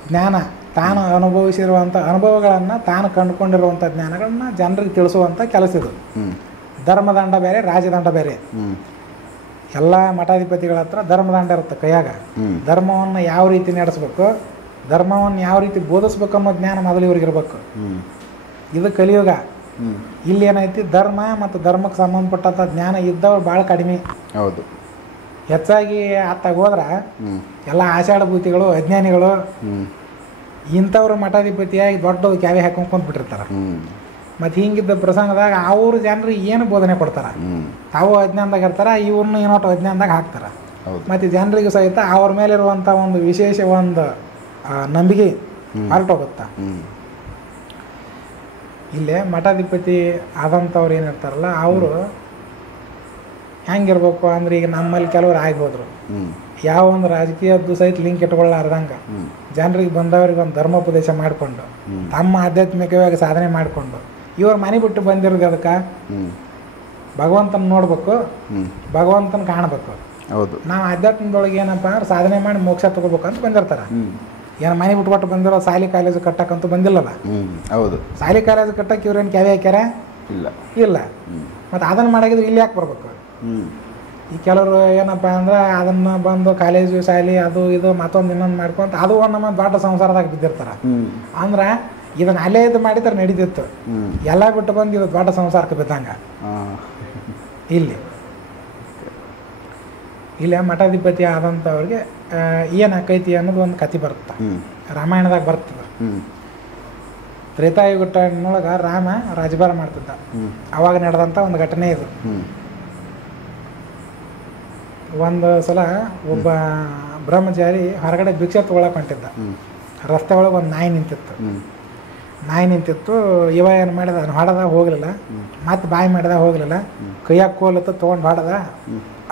ಜ್ಞಾನ, ತಾನು ಅನುಭವಿಸಿರುವಂಥ ಅನುಭವಗಳನ್ನು, ತಾನು ಕಂಡುಕೊಂಡಿರುವಂಥ ಜ್ಞಾನಗಳನ್ನ ಜನರಿಗೆ ತಿಳಿಸುವಂಥ ಕೆಲಸ ಇದು. ಧರ್ಮದಂಡ ಬೇರೆ, ರಾಜದಂಡ ಬೇರೆ. ಎಲ್ಲ ಮಠಾಧಿಪತಿಗಳ ಹತ್ರ ಧರ್ಮದಂಡ ಇರುತ್ತೆ ಕೈಯಾಗ. ಧರ್ಮವನ್ನು ಯಾವ ರೀತಿ ನಡೆಸ್ಬೇಕು, ಧರ್ಮವನ್ನು ಯಾವ ರೀತಿ ಬೋಧಿಸ್ಬೇಕು ಅನ್ನೋ ಜ್ಞಾನ ಮೊದಲು ಇವ್ರಿಗೆ ಇರಬೇಕು. ಇದು ಕಲಿಯುಗ. ಇಲ್ಲಿ ಏನೈತಿ, ಧರ್ಮ ಮತ್ತು ಧರ್ಮಕ್ಕೆ ಸಂಬಂಧಪಟ್ಟಂಥ ಜ್ಞಾನ ಇದ್ದವ್ರು ಭಾಳ ಕಡಿಮೆ. ಹೌದು. ಹೆಚ್ಚಾಗಿ ಆತಾಗ ಹೋದ್ರೆ ಎಲ್ಲ ಆಷಾಢಭೂತಿಗಳು, ಅಜ್ಞಾನಿಗಳು, ಇಂಥವ್ರು ಮಠಾಧಿಪತಿಯಾಗಿ ದೊಡ್ಡದು ಕ್ಯಾವೆ ಹಾಕೊಂಡು ಕುಂತ್ಬಿಟ್ಟಿರ್ತಾರೆ. ಮತ್ತು ಹಿಂಗಿದ್ದ ಪ್ರಸಂಗದಾಗ ಅವ್ರ ಜನರಿಗೆ ಏನು ಬೋಧನೆ ಕೊಡ್ತಾರೆ? ತಾವು ಅಜ್ಞಾನದಾಗ ಇರ್ತಾರೆ, ಇವ್ರನ್ನ ಏನೋಟು ಅಜ್ಞಾನದಾಗ ಹಾಕ್ತಾರೆ. ಮತ್ತು ಜನರಿಗೂ ಸಹಿತ ಅವ್ರ ಮೇಲಿರುವಂಥ ಒಂದು ವಿಶೇಷ ಒಂದು ನಂಬಿಕೆ ಹೊರಟೋಗುತ್ತಾ. ಇಲ್ಲೇ ಮಠಾಧಿಪತಿ ಆದಂಥವ್ರು ಏನಿರ್ತಾರಲ್ಲ ಅವರು ಹೆಂಗಿರ್ಬೇಕು ಅಂದ್ರೆ, ಈಗ ನಮ್ಮಲ್ಲಿ ಕೆಲವ್ರು ಹೋದ್ರು, ಯಾವ ಒಂದು ರಾಜಕೀಯದ್ದು ಸಹಿತ ಲಿಂಕ್ ಇಟ್ಕೊಳ್ಳಾರ್ದಂಗೆ ಜನರಿಗೆ ಬಂದವ್ರಿಗೆ ಒಂದು ಧರ್ಮೋಪದೇಶ ಮಾಡಿಕೊಂಡು, ತಮ್ಮ ಆಧ್ಯಾತ್ಮಿಕವಾಗಿ ಸಾಧನೆ ಮಾಡಿಕೊಂಡು ಇವ್ರ ಮನೆ ಬಿಟ್ಟು ಬಂದಿರೋದು ಅದಕ್ಕೆ ಭಗವಂತನ ನೋಡ್ಬೇಕು, ಭಗವಂತನ ಕಾಣಬೇಕು. ಹೌದು. ನಾವು ಆಧ್ಯಾತ್ಮದೊಳಗೆ ಏನಪ್ಪ ಅಂದ್ರೆ ಸಾಧನೆ ಮಾಡಿ ಮೋಕ್ಷ ತಗೋಬೇಕು ಅಂತ ಬಂದಿರ್ತಾರೆ. ಏನು ಮನೆ ಬಿಟ್ಬಿಟ್ಟು ಬಂದಿರೋ ಶಾಲೆ ಕಾಲೇಜು ಕಟ್ಟಕ್ಕಂತೂ ಬಂದಿಲ್ಲಲ್ಲ. ಹೌದು. ಶಾಲೆ ಕಾಲೇಜು ಕಟ್ಟಕ್ಕೆ ಇವ್ರೇನು ಕ್ಯಾವೆ ಹಾಕ್ಯಾರ? ಇಲ್ಲ. ಮತ್ತು ಅದನ್ನು ಮಾಡಾಗಿದ್ರೆ ಇಲ್ಲಿ ಯಾಕೆ ಬರ್ಬೇಕು? ಈ ಕೆಲವರು ಏನಪ್ಪ ಅಂದ್ರೆ ಅದನ್ನು ಬಂದು ಕಾಲೇಜು, ಶಾಲೆ, ಅದು ಇದು ಮತ್ತೊಂದು ಇನ್ನೊಂದು ಮಾಡ್ಕೊಂತ ಅದು ಒಂದು ನಮ್ಮ ದೊಡ್ಡ ಸಂಸಾರದಾಗ ಬಿದ್ದಿರ್ತಾರೆ. ಅಂದ್ರೆ ಇದನ್ನು ಅಲ್ಲೇ ಇದು ಮಾಡಿದ್ರೆ ನಡೀತಿತ್ತು. ಎಲ್ಲ ಬಿಟ್ಟು ಬಂದು ಇದು ದೊಡ್ಡ ಸಂಸಾರಕ್ಕೆ ಬಿದ್ದಂಗೆ. ಇಲ್ಲೇ ಮಠಾಧಿಪತಿ ಆದಂಥವ್ರಿಗೆ ಏನಾಕೈತಿ ಅನ್ನೋದು ಒಂದು ಕತೆ ಬರುತ್ತೆ, ರಾಮಾಯಣದಾಗ ಬರ್ತದೆ. ತ್ರೇತಾಯುಗಟ್ಟನೊಳಗೆ ರಾಮ ರಾಜಭಾರ ಮಾಡ್ತಿದ್ದ. ಅವಾಗ ನಡೆದಂಥ ಒಂದು ಘಟನೆ ಇದು. ಒಂದು ಸಲ ಒಬ್ಬ ಬ್ರಹ್ಮಚಾರಿ ಹೊರಗಡೆ ಭಿಕ್ಷೆ ತೊಗೊಳಕ್ಕೆ ಹೊಂಟಿದ್ದ. ರಸ್ತೆ ಒಳಗೆ ಒಂದು ನಾಯಿ ನಿಂತಿತ್ತು. ಇವ ಏನು ಮಾಡಿದ, ಅದನ್ನು ಹೊಡೆದ, ಹೋಗಲಿಲ್ಲ. ಮತ್ತು ಬಾಯಿ ಮಾಡಿದ, ಹೋಗಲಿಲ್ಲ. ಕೈಯಾಗ ಕೋಲತ್ತು ತೊಗೊಂಡು ಹೊಡೆದ,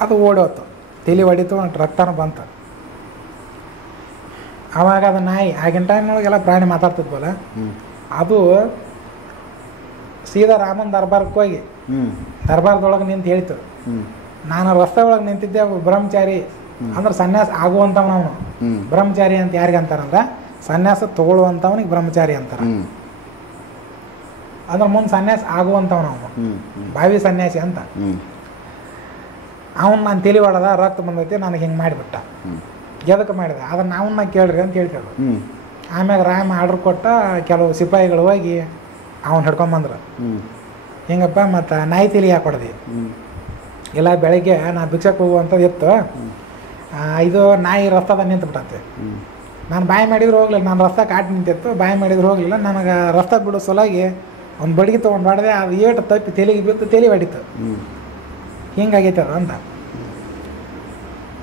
ಅದು ಓಡೋತು, ತಲೆ ಹೊಡಿತು, ರಕ್ತನೂ ಬಂತು. ಆವಾಗ ಅದು ನಾಯಿ, ಆಗಿನ ಟೈಮ್ನೊಳಗೆಲ್ಲ ಪ್ರಾಣಿ ಮಾತಾಡ್ತಿದ್ವಲ್ಲ, ಅದು ಸೀದಾ ರಾಮನ ದರ್ಬಾರಕ್ಕೆ ಹೋಗಿ ದರ್ಬಾರದೊಳಗೆ ನಿಂತು ಹೇಳ್ತು, ನಾನು ರಸ್ತೆ ಒಳಗೆ ನಿಂತಿದ್ದೆ, ಬ್ರಹ್ಮಚಾರಿ ಅಂದ್ರೆ ಸನ್ಯಾಸ ಆಗುವಂಥವನು. ಬ್ರಹ್ಮಚಾರಿ ಅಂತ ಯಾರಿಗೆ ಅಂತಾರಂದ್ರೆ, ಸನ್ಯಾಸ ತಗೊಳ್ಳುವಂಥವನಿಗೆ ಬ್ರಹ್ಮಚಾರಿ ಅಂತಾರೆ. ಅಂದ್ರೆ ಮುಂದೆ ಸನ್ಯಾಸ ಆಗುವಂಥವನು ಅವನು, ಭಾವಿ ಸನ್ಯಾಸಿ ಅಂತ. ಅವನು ನಾನು ತಲೆ ಹೊಡೆದ, ರಕ್ತ ಬಂದೈತಿ, ನನಗೆ ಹಿಂಗೆ ಮಾಡಿಬಿಟ್ಟ. ಎದಕ್ಕೆ ಮಾಡಿದೆ ಅದನ್ನು ಅವನ್ನ ಕೇಳ್ರಿ ಅಂತ ಹೇಳ್ತಾರೆ. ಆಮ್ಯಾಗ ರಾಮ ಆರ್ಡ್ರ್ ಕೊಟ್ಟ, ಕೆಲವು ಸಿಪಾಯಿಗಳು ಹೋಗಿ ಅವನು ಹಿಡ್ಕೊಂಬಂದ್ರು. ಹಿಂಗಪ್ಪ ಮತ್ತು ನಾಯಿ ತಲೆ ಯಾಕೆ ಹೊಡೆದಿ? ಇಲ್ಲ, ಬೆಳಗ್ಗೆ ನಾ ಭಿಕ್ಷಕ್ಕೆ ಹೋಗುವಂಥದ್ದು ಇತ್ತು, ಇದು ನಾಯಿ ರಸ್ತದ ನಿಂತುಬಿಟ್ಟತ್ತೆ. ನಾನು ಬಾಯಿ ಮಾಡಿದ್ರು ಹೋಗ್ಲಿಲ್ಲ, ನಾನು ರಸ್ತೆ ಕಾಟಿ ನಿಂತಿತ್ತು, ಬಾಯಿ ಮಾಡಿದ್ರು ಹೋಗಲಿಲ್ಲ. ನನಗೆ ರಸ್ತೆ ಬಿಡೋ ಸಲುವಾಗಿ ಒಂದು ಬಡಿಗೆ ತೊಗೊಂಡು ಹೊಡೆದೆ, ಅದು ಏಟು ತಪ್ಪಿ ತಲೆಗೆ ಬಿತ್ತು, ತಲೆ ಹೊಡಿತು. ಹಿಂಗಾಗೈತೆ ಅದು ಅಂತ.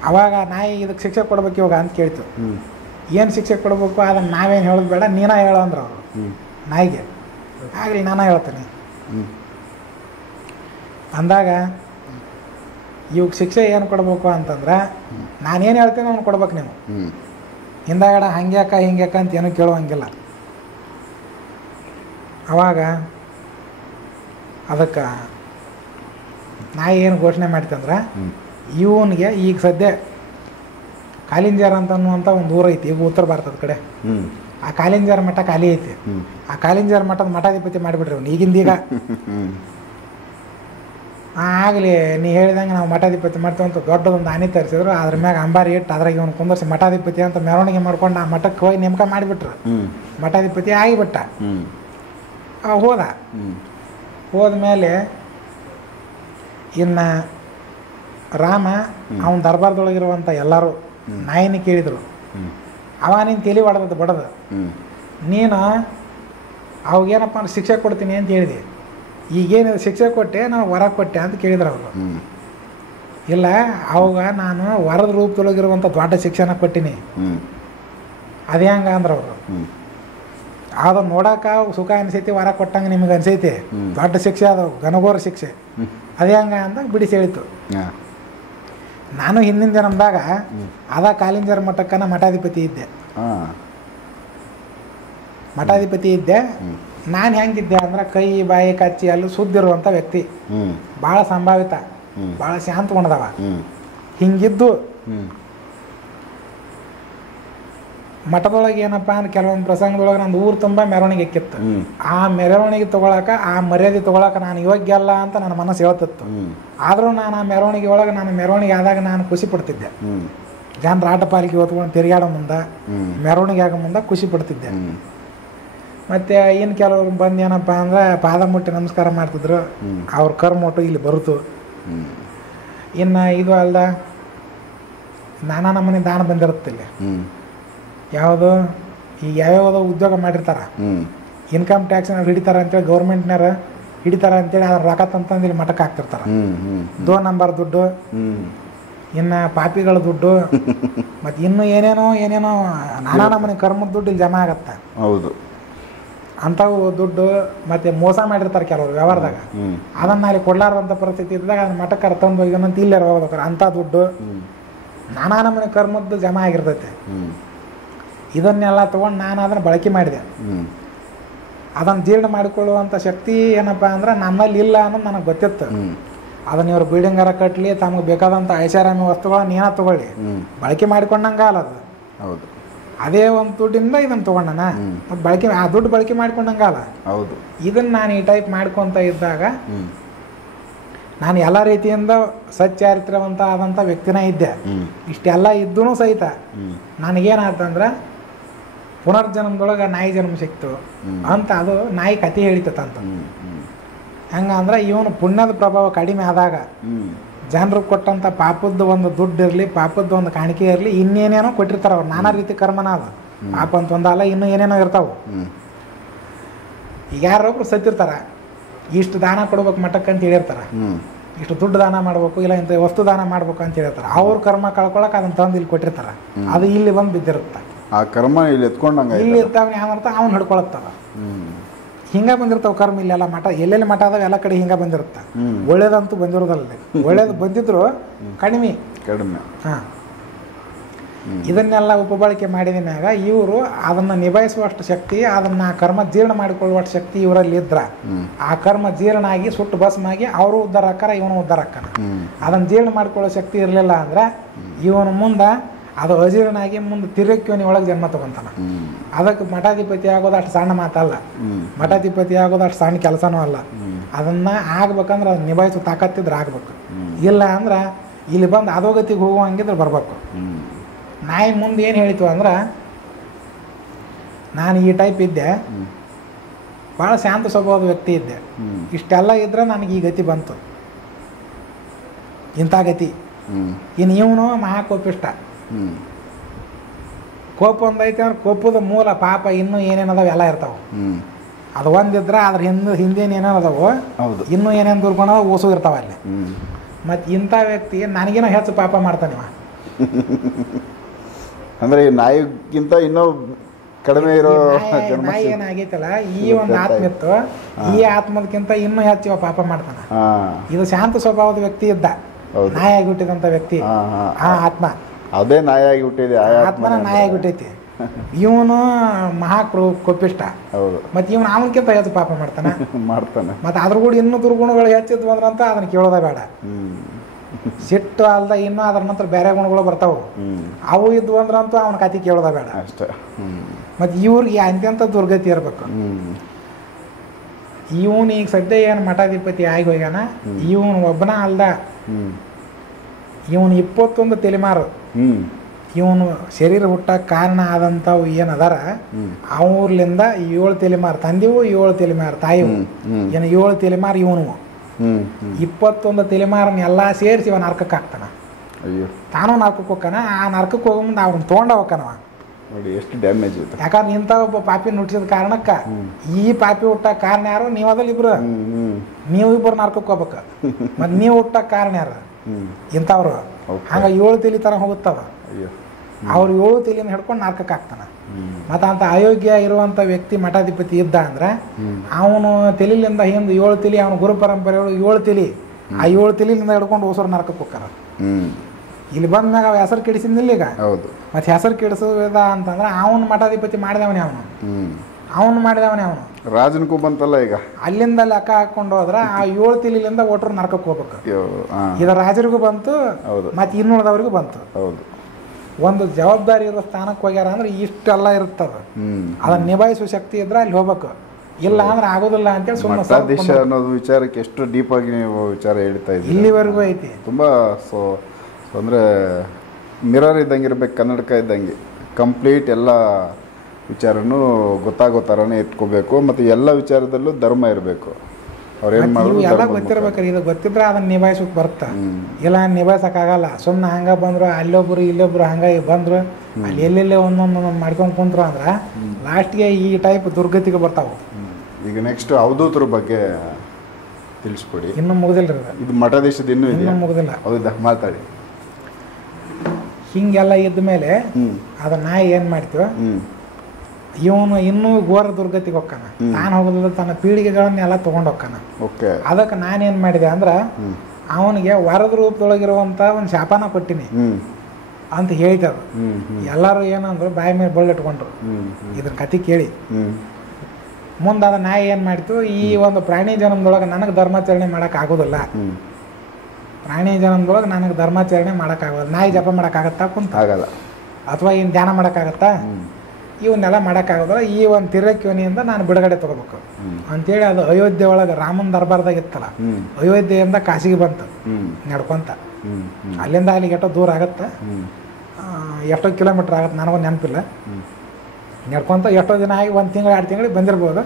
ಅವಾಗ ನಾಯಿ ಇದಕ್ಕೆ ಶಿಕ್ಷೆ ಕೊಡ್ಬೇಕು ಇವಾಗ ಅಂತ ಕೇಳ್ತು. ಏನು ಶಿಕ್ಷೆ ಕೊಡ್ಬೇಕು? ಅದನ್ನು ನಾವೇನು ಹೇಳೋದು ಬೇಡ, ನೀನೇ ಹೇಳೋ ಅಂದ್ರೆ ಅವರು ನಾಯಿಗೆ. ಆಗಲಿ, ನಾನು ಹೇಳ್ತೇನೆ ಅಂದಾಗ, ಇವಾಗ ಶಿಕ್ಷೆ ಏನು ಕೊಡ್ಬೇಕು ಅಂತಂದ್ರೆ, ನಾನೇನು ಹೇಳ್ತೀನಿ ಅವ್ನು ಕೊಡ್ಬೇಕು. ನೀವು ಹಿಂದಾಗಡ ಹಂಗ್ಯಾಕ ಹಿಂಗ್ಯಾಕ ಅಂತ ಏನೂ ಕೇಳುವಂಗಿಲ್ಲ. ಅವಾಗ ಅದಕ್ಕೆ ನಾಯಿ ಏನು ಘೋಷಣೆ ಮಾಡ್ತಂದ್ರೆ, ಇವನಿಗೆ ಈಗ ಸದ್ಯ ಕಾಲಿಂಜಾರ ಅನ್ನುವಂಥ ಒಂದು ಊರು ಐತಿ ಈಗ ಉತ್ತರ ಭಾರತದ ಕಡೆ. ಆ ಕಾಲಿಂಜಾರ ಮಠ ಖಾಲಿ ಐತಿ. ಆ ಕಾಲಿಂಜಾರ ಮಠದ ಮಠಾಧಿಪತಿ ಮಾಡಿಬಿಟ್ರಿ ಅವ್ನು ಈಗಿಂದೀಗ. ಆಗಲಿ ನೀ ಹೇಳಿದಂಗೆ ನಾವು ಮಠಾಧಿಪತಿ ಮಾಡ್ತೀವಿ ಅಂತ ದೊಡ್ಡದೊಂದು ಆನೆ ತರಿಸಿದ್ರು. ಅದ್ರ ಮ್ಯಾಗ ಅಂಬಾರಿ ಇಟ್ಟು ಅದ್ರಾಗ ಇವನು ಕುಂದರ್ಸಿ ಮಠಾಧಿಪತಿ ಅಂತ ಮೆರವಣಿಗೆ ಮಾಡ್ಕೊಂಡು ಆ ಮಠಕ್ಕೆ ಹೋಗಿ ನೇಮಕ ಮಾಡಿಬಿಟ್ರು. ಮಠಾಧಿಪತಿ ಆಗಿಬಿಟ್ಟ. ಹೋದ್ಮೇಲೆ ಇನ್ನು ರಾಮ ಅವನ ದರ್ಬಾರ್ದೊಳಗಿರುವಂಥ ಎಲ್ಲರೂ ನಾಯಿನ ಕೇಳಿದರು. ಅವ ನೀನು ತಲೆ ಹೊಡೆದದ್ದು ಬಡದು, ನೀನು ಅವಾಗೇನಪ್ಪ ಅಂದ್ರೆ ಶಿಕ್ಷೆ ಕೊಡ್ತೀನಿ ಅಂತ ಹೇಳಿದೆ. ಈಗೇನಿದೆ ಶಿಕ್ಷೆ ಕೊಟ್ಟೆ ನಾವು ವರ ಕೊಟ್ಟೆ ಅಂತ ಕೇಳಿದ್ರು ಅವರು. ಇಲ್ಲ, ಅವಾಗ ನಾನು ವರದ ರೂಪದೊಳಗಿರುವಂಥ ದೊಡ್ಡ ಶಿಕ್ಷೆನ ಕೊಟ್ಟಿನಿ. ಅದೇ ಹಂಗ ಅಂದ್ರೆ ಅವರು ಅದು ನೋಡೋಕೆ ಸುಖ ಅನಿಸೈತಿ, ವರ ಕೊಟ್ಟಂಗೆ ನಿಮಗೆ ಅನಿಸೈತಿ, ದೊಡ್ಡ ಶಿಕ್ಷೆ ಅದು ಘನಘೋರ ಶಿಕ್ಷೆ. ಅದೇ ಹಂಗ ಅಂದಾಗ ಬಿಡಿಸಿ ಹೇಳಿತು. ನಾನು ಹಿಂದಿನ ಜನ್ಮದಾಗ ಅದ ಕಾಲಿಂಜರ ಮಠಕ್ಕನ ಮಠಾಧಿಪತಿ ಇದ್ದೆ. ನಾನು ಹೆಂಗಿದ್ದೆ ಅಂದ್ರೆ ಕೈ ಬಾಯಿ ಕಚ್ಚಿ ಅಲ್ಲಿ ಸುದ್ದಿರುವಂಥ ವ್ಯಕ್ತಿ, ಭಾಳ ಸಂಭಾವಿತ, ಭಾಳ ಶಾಂತ ಉಣದವ. ಹಿಂಗಿದ್ದು ಮಠದೊಳಗೆ ಏನಪ್ಪ ಅಂದ್ರೆ ಕೆಲವೊಂದು ಪ್ರಸಂಗದೊಳಗೆ ನಂದು ಊರು ತುಂಬ ಮೆರವಣಿಗೆ ಎಕ್ಕಿತ್ತು. ಆ ಮೆರವಣಿಗೆ ತೊಗೊಳಕ್ಕೆ, ಆ ಮರ್ಯಾದೆ ತೊಗೊಳಕ್ಕೆ ನಾನು ಯೋಗ್ಯ ಅಲ್ಲ ಅಂತ ನನ್ನ ಮನಸ್ಸು ಹೇಳ್ತಿತ್ತು. ಆದರೂ ನಾನು ಆ ಮೆರವಣಿಗೆ ಒಳಗೆ ನಾನು ಮೆರವಣಿಗೆ ಆದಾಗ ನಾನು ಖುಷಿ ಪಡ್ತಿದ್ದೆ. ಜನರ ಆಟ ಪಾಲಿಕೆ ಹೊತ್ಕೊಂಡು ತಿರುಗಾಡೋ ಮುಂದೆ, ಮೆರವಣಿಗೆ ಆಗೋ ಮುಂದೆ ಖುಷಿ ಪಡ್ತಿದ್ದೆ. ಮತ್ತು ಇನ್ನು ಕೆಲವರು ಬಂದು ಏನಪ್ಪ ಅಂದ್ರೆ ಪಾದ ಮುಟ್ಟಿ ನಮಸ್ಕಾರ ಮಾಡ್ತಿದ್ರು. ಅವ್ರ ಕರ್ಮೊಟ್ಟು ಇಲ್ಲಿ ಬರುತ್ತು. ಇನ್ನು ಇದು ಅಲ್ದ ನಾನಾ ನಮೂನೆ ದಾನ ಬಂದಿರುತ್ತಿಲ್ಲ. ಯಾವುದು ಈಗ ಯಾವ್ಯಾವುದೋ ಉದ್ಯೋಗ ಮಾಡಿರ್ತಾರ, ಇನ್ಕಮ್ ಟ್ಯಾಕ್ಸ್ನ ಹಿಡಿತಾರ ಅಂತೇಳಿ ಗೌರ್ಮೆಂಟ್ನಾರ ಹಿಡಿತಾರ ಅಂತೇಳಿ ಅದ್ರ ರೊಕ್ಕ ತಂತಂದು ಇಲ್ಲಿ ಮಠಕ್ಕೆ ಹಾಕ್ತಿರ್ತಾರೆ. 2 ನಂಬರ್ ದುಡ್ಡು, ಇನ್ನು ಪಾಪಿಗಳ ದುಡ್ಡು, ಮತ್ತು ಇನ್ನೂ ಏನೇನೋ ನಾನಾ ನಮೂನೆ ಕರ್ಮದ ದುಡ್ಡು ಇಲ್ಲಿ ಜಮಾ ಆಗತ್ತೆ. ಹೌದು, ಅಂಥವು ದುಡ್ಡು ಮತ್ತು ಮೋಸ ಮಾಡಿರ್ತಾರೆ ಕೆಲವರು ವ್ಯವಹಾರದಾಗ. ಅದನ್ನು ಅಲ್ಲಿ ಕೊಡ್ಲಾರ್ದಂಥ ಪರಿಸ್ಥಿತಿ ಇದ್ದಾಗ ಅದನ್ನ ಮಠಕ್ಕೆ ತಂದು ಹೋಗಿದಂತ ಇಲ್ಲೇ ಹೋಗ್ಬೇಕು. ಅಂಥ ದುಡ್ಡು ನಾನಾ ನಮೂನೆ ಕರ್ಮದ್ದು ಜಮಾ ಆಗಿರ್ತೈತೆ. ಇದನ್ನೆಲ್ಲ ತೊಗೊಂಡು ನಾನು ಅದನ್ನು ಬಳಕೆ ಮಾಡಿದೆ. ಅದನ್ನು ಜೀರ್ಣ ಮಾಡಿಕೊಳ್ಳುವಂಥ ಶಕ್ತಿ ಏನಪ್ಪ ಅಂದ್ರೆ ನನ್ನಲ್ಲಿ ಇಲ್ಲ ಅನ್ನೋದು ನನಗೆ ಗೊತ್ತಿತ್ತು. ಅದನ್ನು ಇವರು ಬಿಲ್ಡಿಂಗಾರ ಕಟ್ಟಲಿ, ತಮಗೆ ಬೇಕಾದಂಥ ಐಷಾರಾಮಿ ವಸ್ತುಗಳನ್ನ ಏನೋ ತೊಗೊಳ್ಳಿ, ಬಳಕೆ ಮಾಡಿಕೊಂಡಂಗೆ ಅಲ್ಲ ಅದು. ಹೌದು, ಅದೇ ಒಂದು ದುಡ್ಡಿಂದ ಇದನ್ನು ತೊಗೊಂಡನ, ಮತ್ತು ಬಳಕೆ ಆ ದುಡ್ಡು ಬಳಕೆ ಮಾಡ್ಕೊಂಡಂಗೆ ಅಲ್ಲ. ಹೌದು, ಇದನ್ನು ನಾನು ಈ ಟೈಪ್ ಮಾಡ್ಕೊತ ಇದ್ದಾಗ ನಾನು ಎಲ್ಲ ರೀತಿಯಿಂದ ಸಚ್ಚಾರಿತ್ರವಂತ ಆದಂಥ ವ್ಯಕ್ತಿನ ಇದ್ದೆ. ಇಷ್ಟೆಲ್ಲ ಇದ್ದೂ ಸಹಿತ ನನಗೇನಾಯ್ತಂದ್ರೆ ಪುನರ್ಜನ್ಮದೊಳಗೆ ನಾಯಿ ಜನ್ಮ ಸಿಕ್ತು ಅಂತ ಅದು ನಾಯಿ ಕತೆ ಹೇಳಿತಂತ. ಹಂಗಂದ್ರೆ ಇವನು ಪುಣ್ಯದ ಪ್ರಭಾವ ಕಡಿಮೆ ಆದಾಗ ಜನರು ಕೊಟ್ಟಂಥ ಪಾಪದ್ದು ಒಂದು ದುಡ್ಡು ಇರಲಿ, ಪಾಪದ್ದು ಒಂದು ಕಾಣಿಕೆ ಇರಲಿ, ಇನ್ನೇನೇನೋ ಕೊಟ್ಟಿರ್ತಾರೆ ಅವ್ರು. ನಾನಾ ರೀತಿ ಕರ್ಮನ ಅದು. ಪಾಪ ಅಂತ ಒಂದಲ್ಲ, ಇನ್ನೂ ಏನೇನೋ ಇರ್ತಾವೆ. ಈಗ ಯಾರೊಬ್ರು ಸತ್ತಿರ್ತಾರೆ, ಇಷ್ಟು ದಾನ ಕೊಡ್ಬೇಕು ಮಠಕ್ಕೆ ಅಂತ ಹೇಳಿರ್ತಾರೆ, ಇಷ್ಟು ದುಡ್ಡು ದಾನ ಮಾಡ್ಬೇಕು, ಇಲ್ಲ ಇಂಥ ವಸ್ತು ದಾನ ಮಾಡ್ಬೇಕು ಅಂತ ಹೇಳಿರ್ತಾರೆ. ಅವ್ರ ಕರ್ಮ ಕಳ್ಕೊಳಕ್ಕೆ ಅದನ್ನ ತಂದು ಇಲ್ಲಿ ಕೊಟ್ಟಿರ್ತಾರೆ. ಅದು ಇಲ್ಲಿ ಬಂದು ಬಿದ್ದಿರುತ್ತೆ. ಆ ಕರ್ಮ ಇಲ್ಲಿ ಎತ್ಕೊಂಡಂಗೆ ಇಲ್ಲಿ ಇರ್ತಾವ ಯಾವಂತ ಅವ್ನು ಹಿಡ್ಕೊಳತ್ತಾವ. ಹಿಂಗೆ ಬಂದಿರ್ತಾವೆ ಕರ್ಮ. ಇಲ್ಲೆಲ್ಲ ಮಠ ಎಲ್ಲೆಲ್ಲಿ ಮಠ ಅದಾವ ಎಲ್ಲ ಕಡೆ ಹಿಂಗೆ ಬಂದಿರುತ್ತೆ. ಒಳ್ಳೇದಂತೂ ಬಂದಿರೋದಲ್ಲ, ಒಳ್ಳೇದು ಬಂದಿದ್ರು ಕಡಿಮೆ. ಹಾಂ, ಇದನ್ನೆಲ್ಲ ಉಪಬಳಕೆ ಮಾಡಿದ ಮ್ಯಾಗ ಇವರು ಅದನ್ನು ನಿಭಾಯಿಸುವಷ್ಟು ಶಕ್ತಿ, ಅದನ್ನು ಕರ್ಮ ಜೀರ್ಣ ಮಾಡಿಕೊಳ್ಳುವಷ್ಟು ಶಕ್ತಿ ಇವರಲ್ಲಿ ಇದ್ರ ಆ ಕರ್ಮ ಜೀರ್ಣ ಆಗಿ ಸುಟ್ಟು ಭಸ್ಮಾಗಿ ಅವರು ಉದ್ಧಾರ ಆಕ್ಕಾರ, ಇವನು ಉದ್ಧಾರ ಆಕ್ಕಾನ. ಅದನ್ನು ಜೀರ್ಣ ಮಾಡ್ಕೊಳ್ಳೋ ಶಕ್ತಿ ಇರಲಿಲ್ಲ ಅಂದ್ರೆ ಇವನು ಮುಂದೆ ಅದು ಅಜೀರ್ಣ ಆಗಿ ಮುಂದೆ ತಿರಕ್ಕಿವನಿ ಒಳಗೆ ಜನ್ಮ ತಗೊಂತಾನ. ಅದಕ್ಕೆ ಮಠಾಧಿಪತಿ ಆಗೋದು ಅಷ್ಟು ಸಣ್ಣ ಮಾತಲ್ಲ, ಮಠಾಧಿಪತಿ ಆಗೋದು ಅಷ್ಟು ಸಣ್ಣ ಕೆಲಸನೂ ಅಲ್ಲ. ಅದನ್ನು ಆಗ್ಬೇಕಂದ್ರೆ ಅದನ್ನ ನಿಭಾಯಿಸೋ ತಾಕತ್ತಿದ್ರೆ ಆಗ್ಬೇಕು. ಇಲ್ಲ ಅಂದ್ರೆ ಇಲ್ಲಿ ಬಂದು ಅಧೋಗತಿಗೆ ಹೋಗುವಂಗಿದ್ರೆ ಬರ್ಬೇಕು. ನಾಯಿ ಮುಂದೆ ಏನು ಹೇಳಿತು ಅಂದ್ರೆ, ನಾನು ಈ ಟೈಪ್ ಇದ್ದೆ, ಭಾಳ ಶಾಂತ ಸ್ವಭಾವದ ವ್ಯಕ್ತಿ ಇದ್ದೆ. ಇಷ್ಟೆಲ್ಲ ಇದ್ರೆ ನನಗೆ ಈ ಗತಿ ಬಂತು, ಇಂಥ ಗತಿ. ಇನ್ನು ಇವನು ಮಹಾಕೋಪಿಷ್ಟ. ಕೋಪ ಒಂದೈತೆ ಅಂದ್ರೆ ಕೋಪದ ಮೂಲ ಪಾಪ ಇನ್ನೂ ಏನೇನದಾವ ಎಲ್ಲ ಇರ್ತಾವೆ. ಅದು ಒಂದಿದ್ರೆ ಅದ್ರ ಹಿಂದೇನು ಅದಾವು, ಇನ್ನೂ ಏನೇನು ದುರ್ಗುಣ ಓಸು ಇರ್ತಾವ ಅಲ್ಲಿ. ಮತ್ತು ಇಂಥ ವ್ಯಕ್ತಿ ನನಗೇನೋ ಹೆಚ್ಚು ಪಾಪ ಮಾಡ್ತಾನಿವ. ಅಂದ್ರೆ ಈ ನಾಯಿಗಿಂತ ಇನ್ನೂ ಕಡಿಮೆ ಇರೋ ನಾಯಿ ಏನಾಗೈತಲ್ಲ, ಈ ಒಂದು ಆತ್ಮ ಇತ್ತು, ಈ ಆತ್ಮದಕ್ಕಿಂತ ಇನ್ನೂ ಹೆಚ್ಚು ಪಾಪ ಮಾಡ್ತಾನ. ಇದು ಶಾಂತ ಸ್ವಭಾವದ ವ್ಯಕ್ತಿ ಇದ್ದ, ನಾಯಾಗಿ ಹುಟ್ಟಿದಂಥ ವ್ಯಕ್ತಿ. ಆ ಆತ್ಮ ಅದೇ ನಾಯಾಗಿ ಹುಟ್ಟಿದೆ, ಆತ್ಮನ ನಾಯಾಗಿ ಹುಟ್ಟೈತಿ. ಇವನು ಮಹಾ ಕೋಪಿಷ್ಟ. ಮತ್ತೆ ಇವನು ಅವನಕ್ಕಿಂತ ಹೆಚ್ಚು ಪಾಪ ಮಾಡ್ತಾನೆ. ಮಾಡ್ತಾನೆ. ಮತ್ತೆ ಅದ್ರ ಕೂಡ ಇನ್ನೂ ದುರ್ಗುಣಗಳು ಹೆಚ್ಚಿದ್ವು ಅಂದ್ರಂತ ಅದನ್ನ ಕೇಳೋದ ಬೇಡ. ಸಿಟ್ಟು ಅಲ್ದ ಇನ್ನೂ ಅದ್ರ ನಂತರ ಬೇರೆ ಗುಣಗಳು ಬರ್ತಾವೆ. ಅವು ಇದ್ವು ಅಂದ್ರಂತೂ ಅವನ ಕತೆ ಕೇಳೋದ ಬೇಡ ಅಷ್ಟೇ. ಮತ್ತು ಇವ್ರಿಗೆ ಅಂತ್ಯಂತ ದುರ್ಗತಿ ಇರಬೇಕು. ಇವನು ಈಗ ಸದ್ಯ ಏನು ಮಠಾಧಿಪತಿ ಆಗಿ ಹೋಗ್ಯಾನ, ಇವನು ಒಬ್ಬನ ಅಲ್ದ, ಇವನು 21 ತಲೆಮಾರು, ಇವನು ಶರೀರ ಹುಟ್ಟಕ್ಕೆ ಕಾರಣ ಆದಂಥವು ಏನು ಅದಾರ ಅವ್ರಲಿಂದ 7 ತಲೆಮಾರು ತಂದೆವು, 7 ತಲೆಮಾರು ತಾಯಿವು, ಏನು 7 ತಲೆಮಾರು ಇವನು 21 ತಲೆಮಾರನ್ನ ಎಲ್ಲ ಸೇರಿಸಿ ಇವ ನರ್ಕಕ್ಕೆ ಹಾಕ್ತಾನ. ತಾನು ನರ್ಕಕ್ಕೆ ಹೋಗ್ತಾನ. ಆ ನರ್ಕಕ್ಕೆ ಹೋಗೋ ಮುಂದೆ ಅವ್ರನ್ನ ತೊಗೊಂಡ ಹೋಗ್ತಾನವ. ನೋಡಿ ಎಷ್ಟು ಡ್ಯಾಮೇಜ್ ಇತ್ತು. ಯಾಕಂದ್ರೆ ಇಂಥ ಒಬ್ಬ ಪಾಪಿ ಹುಟ್ಟಿಸಿದ ಕಾರಣಕ್ಕೆ ಈ ಪಾಪಿ ಹುಟ್ಟಕ್ಕೆ ಕಾರಣ ಯಾರು? ನೀವದಲ್ಲ ಇಬ್ರು, ನೀವು ಇಬ್ಬರು ನರ್ಕಕ್ಕೆ ಹೋಗ್ಬೇಕು. ಮತ್ತು ನೀವು ಹುಟ್ಟಕ್ಕೆ ಕಾರಣ ಯಾರು? ಇಂಥವ್ರು. ಹಂಗೆ 7 ತಲೆ ಥರ ಹೋಗುತ್ತವ. ಅವ್ರು 7 ತಲೆಯನ್ನು ಹಿಡ್ಕೊಂಡು ನರ್ಕಕ್ಕೆ ಹಾಕ್ತಾನೆ. ಮತ್ತು ಅಂತ ಅಯೋಗ್ಯ ಇರುವಂಥ ವ್ಯಕ್ತಿ ಮಠಾಧಿಪತಿ ಇದ್ದ ಅಂದ್ರೆ ಅವನು ತಲೆಲಿಂದ ಹಿಂದೆ 7 ತಲೆ, ಅವನ ಗುರು ಪರಂಪರೆಗಳು 7 ತಲೆ, ಆ 7 ತಲೆಲಿಂದ ಹಿಡ್ಕೊಂಡು ಹೊಸರು ನರ್ಕಕ್ಕೆ ಹೋಗ್ತಾರ. ಇಲ್ಲಿ ಬಂದ ಮ್ಯಾಗ ಅವ ಹೆಸರು ಕೆಡಿಸಿದ್ನಿಲ್ಲ ಈಗ. ಮತ್ತು ಹೆಸರು ಕೆಡಿಸೋದ ಅಂತಂದ್ರೆ ಅವನು ಮಠಾಧಿಪತಿ ಮಾಡಿದವನೇ, ಅವನು ಮಾಡಿದವನೇ. ಅವನು ರಾಜನಿಗೂ ಬಂತಲ್ಲ ಈಗ. ಅಲ್ಲಿಂದ ಲೆಕ್ಕ ಹಾಕೊಂಡು ಹೋದ್ರೆ ಆ 7 ತಲೆಲಿಂದ ಒಟ್ಟರು ನರ್ಕಕ್ಕೆ ಹೋಗ್ಬೇಕು. ಇದು ರಾಜರಿಗೂ ಬಂತು, ಮತ್ತು ಇನ್ನುಳಿದವ್ರಿಗೂ ಬಂತು. ಒಂದು ಜವಾಬ್ದಾರಿ ಇರೋ ಸ್ಥಾನಕ್ಕೆ ಹೋಗ್ಯಾರ ಅಂದ್ರೆ ಇಷ್ಟೆಲ್ಲ ಇರ್ತದ. ಅದನ್ನ ನಿಭಾಯಿಸುವ ಶಕ್ತಿ ಇದ್ರೆ ಅಲ್ಲಿ ಹೋಗ್ಬೇಕು, ಇಲ್ಲ ಅಂದ್ರೆ ಆಗೋದಿಲ್ಲ ಅಂತೇಳಿ ಸುಮ್ಮನೆ ಅನ್ನೋದು ವಿಚಾರಕ್ಕೆ ಎಷ್ಟು ಡೀಪ್ ಆಗಿ ನೀವು ವಿಚಾರ ಹೇಳ್ತಾ ಇದ್ದೀವಿ. ಇಲ್ಲಿವರೆಗೂ ಐತಿ ತುಂಬಾ. ಅಂದರೆ ಮಿರರ್ ಇದ್ದಂಗೆ ಇರ್ಬೇಕು, ಕನ್ನಡಕ ಇದ್ದಂಗೆ ಕಂಪ್ಲೀಟ್ ಎಲ್ಲ ವಿಚಾರನೂ ಗೊತ್ತಾಗೋ ಥರನೇ ಇಟ್ಕೋಬೇಕು. ಮತ್ತು ಎಲ್ಲ ವಿಚಾರದಲ್ಲೂ ಧರ್ಮ ಇರಬೇಕು. ಅವ್ರೇನು ಮಾಡೋದು ಎಲ್ಲ ಗೊತ್ತಿರ್ಬೇಕ್ರಿ. ಇದು ಗೊತ್ತಿದ್ರೆ ಅದನ್ನ ನಿಭಾಯಿಸೋಕೆ ಬರುತ್ತೆ, ಇಲ್ಲ ನಿಭಾಯಿಸೋಕ್ಕಾಗಲ್ಲ. ಸುಮ್ಮನೆ ಹಂಗೆ ಬಂದರು, ಅಲ್ಲೊಬ್ರು ಇಲ್ಲೊಬ್ರು ಹಂಗಾಗಿ ಬಂದರು, ಅಲ್ಲಿ ಎಲ್ಲೆಲ್ಲೇ ಒಂದೊಂದು ಮಾಡ್ಕೊಂಡು ಕುಂತ್ರು ಅಂದ್ರೆ ಲಾಸ್ಟ್ಗೆ ಈ ಟೈಪ್ ದುರ್ಗತಿಗೆ ಬರ್ತಾವೆ. ಈಗ ನೆಕ್ಸ್ಟ್ ಅವಧೂತರ ಬಗ್ಗೆ ತಿಳಿಸ್ಕೊಡಿ. ಇನ್ನೂ ಮುಗಿದಿಲ್ಲ ಇದು ಮಠಾಧೀಶದ ಇನ್ನೂ ಮುಗಿದಿಲ್ಲ. ಹೌದಾ? ಮಾತಾಡಿ. ಹಿಂಗೆಲ್ಲ ಇದ್ದ ಮೇಲೆ ಅದನ್ನ ಏನು ಮಾಡ್ತೀವ, ಇವನು ಇನ್ನೂ ಘೋರ ದುರ್ಗತಿಗೆ ಹೋಗ್ತಾನ. ತಾನು ಹೋಗೋದಿಲ್ಲ, ತನ್ನ ಪೀಳಿಗೆಗಳನ್ನೆಲ್ಲ ತೊಗೊಂಡು ಹೋಗ್ತಾನ. ಅದಕ್ಕೆ ನಾನೇನು ಮಾಡಿದೆ ಅಂದ್ರೆ ಅವನಿಗೆ ವರದ ರೂಪದೊಳಗಿರುವಂಥ ಒಂದು ಶಾಪನ ಕೊಟ್ಟಿನಿ ಅಂತ ಹೇಳ್ತದ. ಎಲ್ಲರೂ ಏನಂದ್ರು ಬಾಯಿ ಮೇಲೆ ಬಳ್ಳಿಟ್ಕೊಂಡ್ರು ಇದ್ರ ಕತೆ ಕೇಳಿ. ಮುಂದೆ ಅದ ನಾಯಿ ಏನು ಮಾಡ್ತು, ಈ ಒಂದು ಪ್ರಾಣಿ ಜನ್ಮದೊಳಗೆ ನನಗೆ ಧರ್ಮಾಚರಣೆ ಮಾಡೋಕೆ ಆಗೋದಿಲ್ಲ, ಪ್ರಾಣಿ ಜನ್ಮದೊಳಗೆ ನನಗೆ ಧರ್ಮಾಚರಣೆ ಮಾಡೋಕ್ಕಾಗೋಲ್ಲ. ನಾಯಿ ಜಪ ಮಾಡೋಕ್ಕಾಗತ್ತಾ? ಕುಂತ ಆಗಲ್ಲ. ಅಥವಾ ಏನು ಧ್ಯಾನ ಮಾಡೋಕ್ಕಾಗತ್ತಾ? ಇವನ್ನೆಲ್ಲ ಮಾಡೋಕ್ಕಾಗೋದಿಲ್ಲ. ಈ ಒಂದು ತಿರಕ್ಯೋನಿಯಿಂದ ನಾನು ಬಿಡುಗಡೆ ತೊಗೋಬೇಕು ಅಂತೇಳಿ ಅದು ಅಯೋಧ್ಯೆ ಒಳಗೆ ರಾಮನ ದರ್ಬಾರ್ದಾಗ ಇತ್ತಲ್ಲ, ಅಯೋಧ್ಯೆಯಿಂದ ಕಾಶಿಗೆ ಬಂತು ನಡ್ಕೊಂತ. ಅಲ್ಲಿಂದ ಅಲ್ಲಿಗೆ ಎಷ್ಟೋ ದೂರ ಆಗತ್ತೆ, ಎಷ್ಟೋ ಕಿಲೋಮೀಟ್ರ್ ಆಗತ್ತೆ, ನನಗೂ ನೆನಪಿಲ್ಲ. ನಡ್ಕೊಂತ ಎಷ್ಟೋ ದಿನ ಆಗಿ 1 ತಿಂಗಳು 2 ತಿಂಗಳಿಗೆ ಬಂದಿರ್ಬೋದು.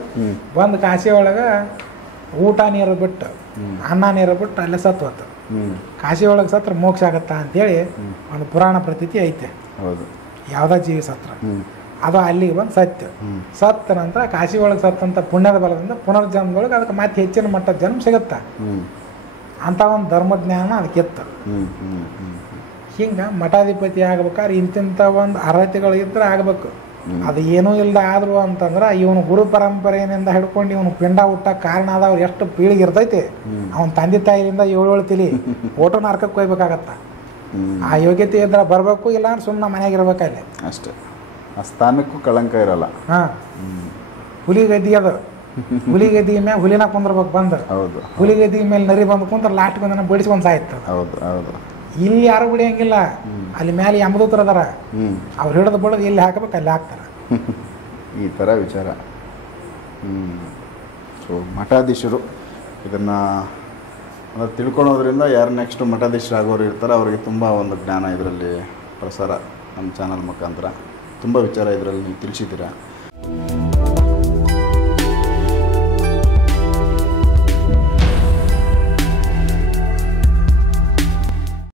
ಬಂದು ಕಾಶಿ ಒಳಗೆ ಊಟ ನೀರು ಬಿಟ್ಟು, ಅನ್ನ ನೀರು ಬಿಟ್ಟು ಅಲ್ಲೇ ಸತ್ತು ಹೋತು. ಕಾಶಿ ಒಳಗೆ ಸತ್ರ ಮೋಕ್ಷ ಆಗತ್ತಾ ಅಂತೇಳಿ ಒಂದು ಪುರಾಣ ಪ್ರತೀತಿ ಐತೆ. ಯಾವುದೋ ಜೀವಿ ಸತ್ರ ಅದು ಅಲ್ಲಿಗೆ ಬಂದು ಸತ್ತ ನಂತರ ಕಾಶಿ ಒಳಗೆ ಸತ್ತಂತ ಪುಣ್ಯದ ಬಲದಿಂದ ಪುನರ್ಜನ್ಮದೊಳಗೆ ಅದಕ್ಕೆ ಮತ್ತೆ ಹೆಚ್ಚಿನ ಮಟ್ಟದ ಜನ್ಮ ಸಿಗುತ್ತೆ ಅಂತ ಒಂದು ಧರ್ಮಜ್ಞಾನ ಅದಕ್ಕಿತ್ತು. ಹಿಂಗೆ ಮಠಾಧಿಪತಿ ಆಗ್ಬೇಕಾದ್ರೆ ಇಂತಿಂಥ ಒಂದು ಅರ್ಹತೆಗಳು ಇದ್ರೆ ಆಗಬೇಕು. ಅದು ಏನೂ ಇಲ್ಲದ ಆದ್ರು ಅಂತಂದ್ರೆ ಇವನು ಗುರು ಪರಂಪರೆಯಿಂದ ಹಿಡ್ಕೊಂಡು ಇವನು ಪಿಂಡ ಹುಟ್ಟಕ್ಕೆ ಕಾರಣ ಆದವ್ರು ಎಷ್ಟು ಪೀಳಿಗೆ ಇರ್ತೈತಿ. ಅವನ ತಂದೆ ತಾಯಿಯಿಂದ 7 ತಲೆ ಫೋಟೋ ನರ್ಕಕ್ಕೆ ಹೋಗ್ಬೇಕಾಗತ್ತ. ಆ ಯೋಗ್ಯತೆ ಇದ್ರೆ ಬರಬೇಕು, ಇಲ್ಲ ಅಂದ್ರೆ ಸುಮ್ಮನೆ ಮನೆಯಾಗ ಇರ್ಬೇಕಲ್ಲಿ ಅಷ್ಟೇ. ಆ ಸ್ಥಾನಕ್ಕೂ ಕಳಂಕ ಇರಲ್ಲ. ಹುಲಿ ಗದ್ದಿ ಅದು, ಹುಲಿ ಗದ್ದಿ ಮೇಲೆ ಹುಲಿನ ಕುಂದ್ರಬೇಕು ಬಂದ್ರೆ. ಹುಲಿ ಗದ್ದಿ ಮೇಲೆ ನರಿ ಬಂದು ಕುಂದ್ರೆ ಲಾಸ್ಟ್ ಬಂದ ಬಡಿಸ್ಕೊಂಡು ಸಾಯ್ತದೆ. ಇಲ್ಲಿ ಯಾರು ಬಿಡಿಯಂಗಿಲ್ಲ. ಅಲ್ಲಿ ಮೇಲೆ ಯಮದೂತರು ಅದಾರ, ಅವ್ರು ಹಿಡಿದು ಬಿಡೋದು ಎಲ್ಲಿ ಹಾಕಬೇಕು ಅಲ್ಲಿ ಹಾಕ್ತಾರೆ. ಈ ಥರ ವಿಚಾರ. ಸೊ ಮಠಾಧೀಶರು ಇದನ್ನು ತಿಳ್ಕೊಳೋದ್ರಿಂದ ಯಾರು ನೆಕ್ಸ್ಟ್ ಮಠಾಧೀಶರಾಗೋರು ಇರ್ತಾರೆ ಅವರಿಗೆ ತುಂಬ ಒಂದು ಜ್ಞಾನ ಇದರಲ್ಲಿ ಪ್ರಸಾರ ನಮ್ಮ ಚಾನಲ್ ಮುಖಾಂತರ ತುಂಬ ವಿಚಾರ ಇದರಲ್ಲಿ ನೀವು ತಿಳಿಸಿದ್ದೀರಾ.